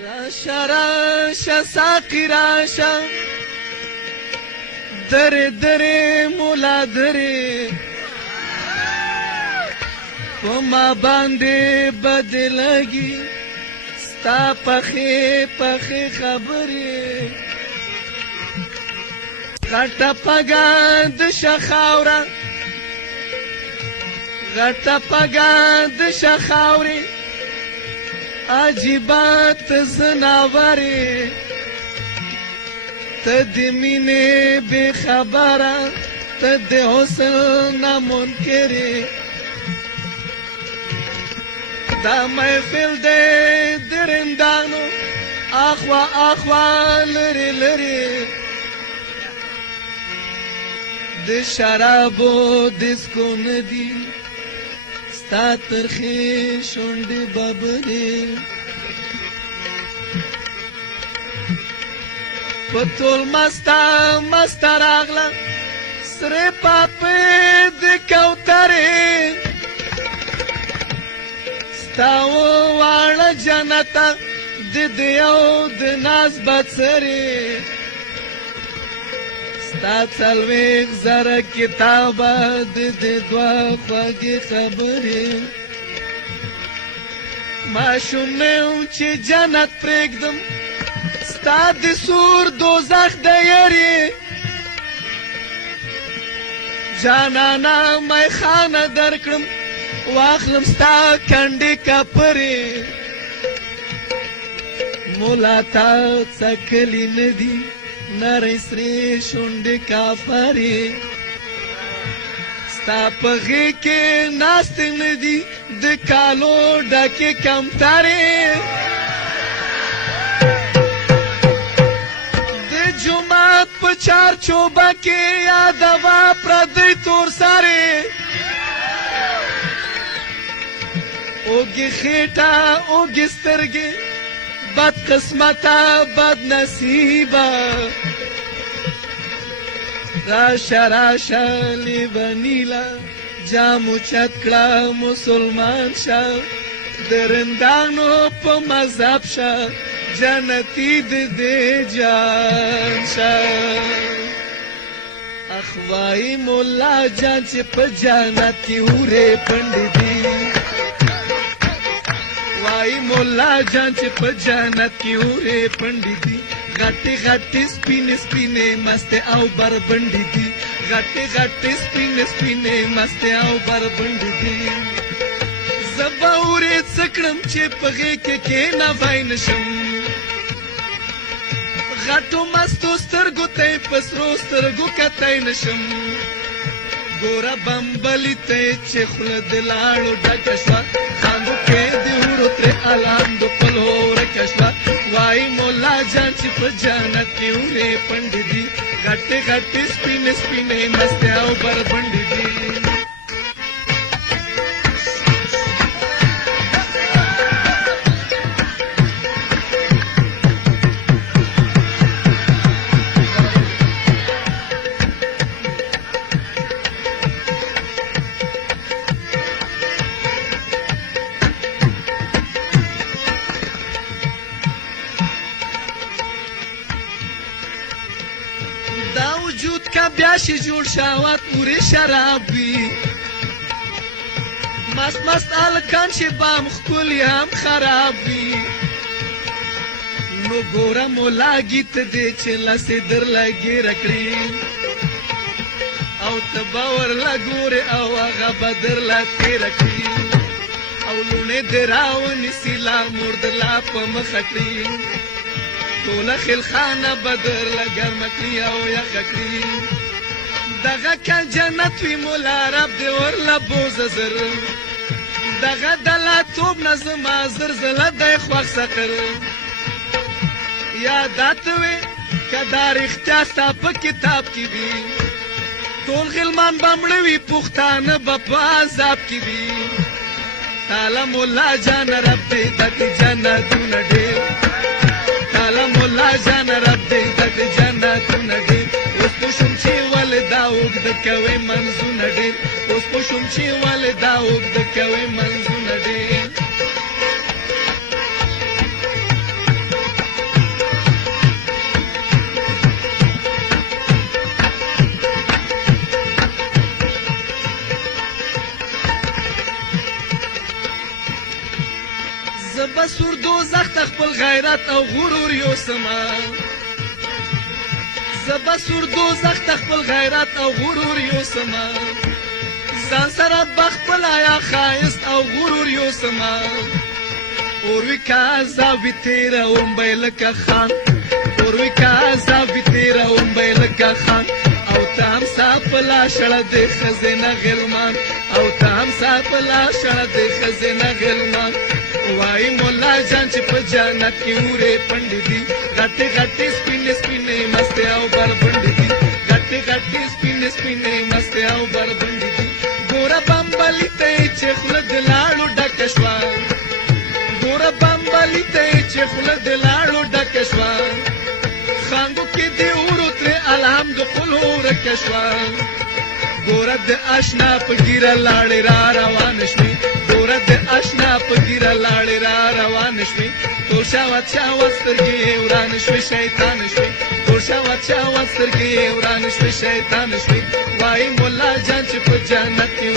راشه راشه ساقی راشه دره دره مولا دره په ما باندې بد لګي ستا پخې پخې خبرې غټه پګه د شخاوره غټه پګه د شخاورې عجیبات زناورې ته د مینې بې خبره ته د حسن نه منکرې دا محفل دی د رندانو اخوا اخوا لرې لرې د شرابو دسکو نه دي ستا ترخې شونډې ببرې په ټول مسته مسته راغله سرې پاپې د کوترې ستا وواړه جنته د دیو د ناز بڅرې ستا څلوېښت زره کتابه د دې دوه خوږې خبرې ماشوم نه یم چې جنت پرېږدم ستا د سور دوزخ د یارې جانانه میخانه درکړم واخلم ستا کنډې کپرې مولا تا څکلي نه دي نری سرې شونډې کافرې ستا په غېږ کې ناستې نه دي د کالو ډکې کمترې د جومات په چارچوبه کې یادوه پردی تور سرې اوږې خېټه اوږې سترګې بد قسمته بد نصیبه راشه راشه لیونیله جام اوچت کړه مسلمان شه د رندانو په مذهب شه جنتي د دې جان شه اخوای مولا جان چې په جنت کې اورې پنډ دي وای مولا جان چې په جنت کې اورې پنډې دي غټې غټې سپینې سپینې مستې او بربنډې دي غټې غټې سپینې سپینې مستې او بربنډې دي زه به اورې څه کړم چې په غېږ کې کېنوی نه شم غټو مستو سترګو ته یې په سرو سترګو کتی نه شم ګوره بمبلي ته یې چې خوله د لاړو ډکه شوه خاندو کې د هورو ترې الاندو پلو ورکه شوه وایي مولا جان چې په جنت کې اورې پنډې دي غټې غټې سپینې سپینې مستې او بربنډې دي وجود کا بیا شي جوړ شاوت پوری شراب وي مست مست الکان شي بام خپلی هم خراب وي نو ګوره مولا گیت دې چې لسې در لګې رکړي او ته به ورله ګورې او هغه به درله تېره کړي او لوڼې دې راونیسي لار مور درله په مخه کړي ټوله خلخانه به درله ګرمه کړي او یخه کړي دغه کل جنت وي مولا رب دې ورله بوزه زر دغه دلاتوب نه زما زر زله دی خوښ سقر یادات وي که دا رښتیا ستا په کتاب کې وي ټول غلمان به مړه وي پښتانه به په عذاب کې وي تاله مولا جان رب دې دغې جنتونه ډېر تاله مولا جان رب دې دغې جنتونه ډېر اوس پوه شوم چې ولې دا اوږده کوې منځونه ډېر اوس پوه شوم چې ولې دا اوږده کوې منځونه ډېر زه به سور دوزخ ته خپل غیرت او غرور یوسمه زه به سور دوزخ ته خپل غیرت او غرور یوسمه ځان سره به خپله یا ښایست او غرور یوسمه اوروي که عذابې تېروم به یې لکه خان اوروي که عذابې تېروم به یې لکه خان او ته هم ستا په لاشړه د ښځې نه غلمان او ته هم ستا په لاشړه د ښځې نه غلمان وایي ملا جان چې په جنت کې اورې پنډې دي غټې غټې سپینې سپینې مستې او بربنډې دي غټې غټې سپینې سپینې مستې او بربنډې دي ګوره بمبلي ته یې چې خوله د لاړو ډکه شوه ګوره بمبلي ته یې چې خوله د لاړو ډکه شوه خانګو کې د اورو ترې الحمد خلو ورکه شوه ګوره د اشنا په ګیره لاړې را روانه شوې ګوره د اشنا په ګیره لاړې را روانه شوې تور شاوت شاوت سترګې یې ورانه شوې شیطانه شوې تور شاوت شاوت سترګې یې ورانه شوې شیطانه شوې وایي ملا جان چې په جنت کې